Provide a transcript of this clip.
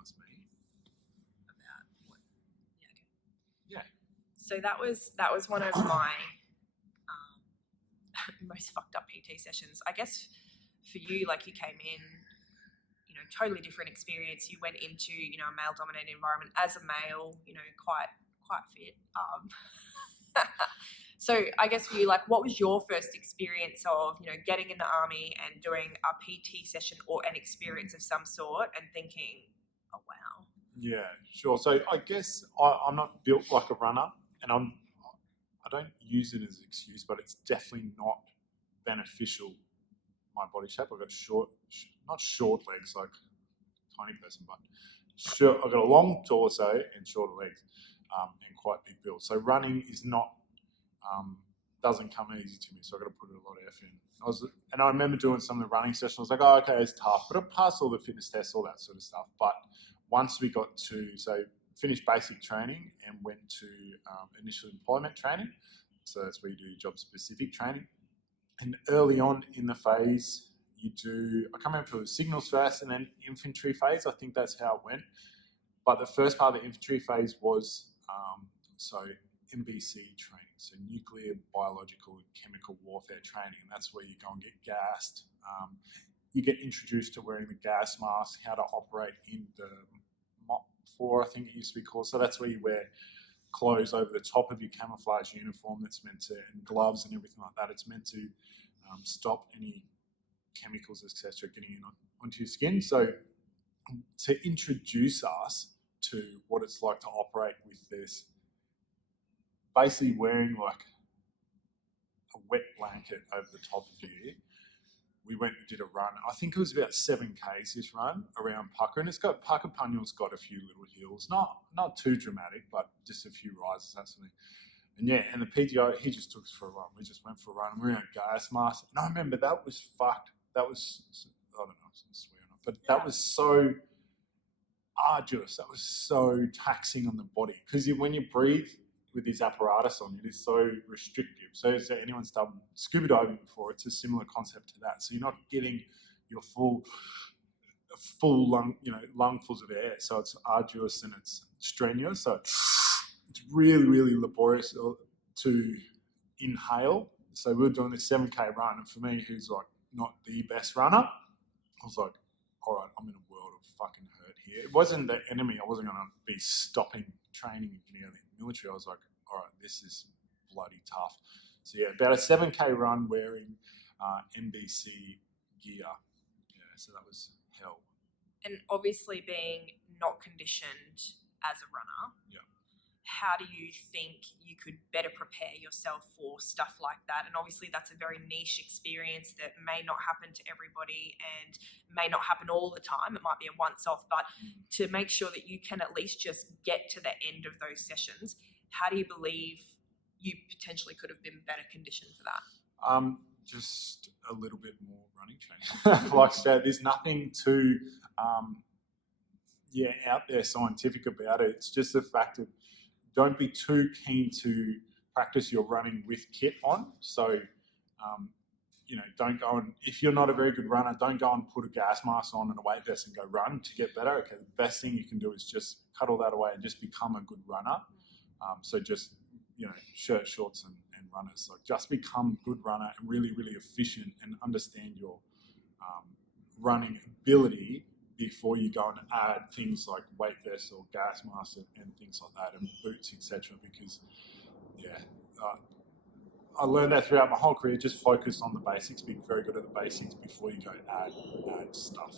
ask me. About what? Yeah. Okay. Yeah. So that was one of my most fucked up PT sessions. I guess for you, like you came in, you know, totally different experience. You went into, you know, a male-dominated environment as a male, you know, quite fit. So I guess for you, like, what was your first experience of, you know, getting in the army and doing a PT session or an experience of some sort and thinking, oh wow. Yeah, sure. So I guess I'm not built like a runner, and I don't use it as an excuse, but it's definitely not beneficial. My body shape. I've got not short legs like tiny person, but I've got a long torso and shorter legs, and quite big build. So running is not doesn't come easy to me. So I've got to put a lot of effort in. And I remember doing some of the running sessions. I was like, oh, okay, it's tough, but I passed all the fitness tests, all that sort of stuff. But once we got to finished basic training and went to initial employment training. So that's where you do job specific training. And early on in the phase, you do, I can't remember if it was signals first and then infantry phase. I think that's how it went. But the first part of the infantry phase was NBC training, so nuclear, biological, and chemical warfare training. And that's where you go and get gassed. You get introduced to wearing the gas mask, how to operate in the MOP 4, I think it used to be called. So that's where you wear clothes over the top of your camouflage uniform that's meant to, and gloves and everything like that. It's meant to stop any chemicals, etc., getting in onto your skin. So to introduce us to what it's like to operate with this, basically wearing like a wet blanket over the top of you, we went and did a run. I think it was about 7Ks this run around Pucker, and Pucker Punyal's got a few little hills, not too dramatic, but just a few rises, that sort of thing. And yeah, and the PTO, he just took us for a run. We just went for a run. We were in a gas mask, and I remember that was fucked. That was, I don't know if I can swear or not, but that was so arduous. That was so taxing on the body, because when you breathe with this apparatus on, it is so restrictive. So if anyone's done scuba diving before, it's a similar concept to that. So you're not getting your full lung, lungfuls of air. So it's arduous and it's strenuous. So it's really, really laborious to inhale. So we were doing this 7K run, and for me, who's like not the best runner, I was like, all right, I'm in a world of fucking hurt here. It wasn't the enemy. I wasn't going to be stopping training in the military. I was like, all right, this is bloody tough. So yeah, about a 7K run wearing NBC gear. Yeah, so that was hell. And obviously being not conditioned as a runner, yeah, how do you think you could better prepare yourself for stuff like that? And obviously that's a very niche experience that may not happen to everybody and may not happen all the time. It might be a once-off, but to make sure that you can at least just get to the end of those sessions, how do you believe you potentially could have been better conditioned for that? Just a little bit more running training. Like I said, there's nothing too out there scientific about it. It's just the fact of don't be too keen to practice your running with kit on. So, don't go and, if you're not a very good runner, don't go and put a gas mask on and a weight vest and go run to get better. Okay, the best thing you can do is just cut all that away and just become a good runner. So just, shirt, shorts and runners. Like just become a good runner and really, really efficient and understand your running ability before you go and add things like weight vests or gas masks and things like that, and boots, etc. Because, I learned that throughout my whole career. Just focus on the basics, be very good at the basics before you go add stuff.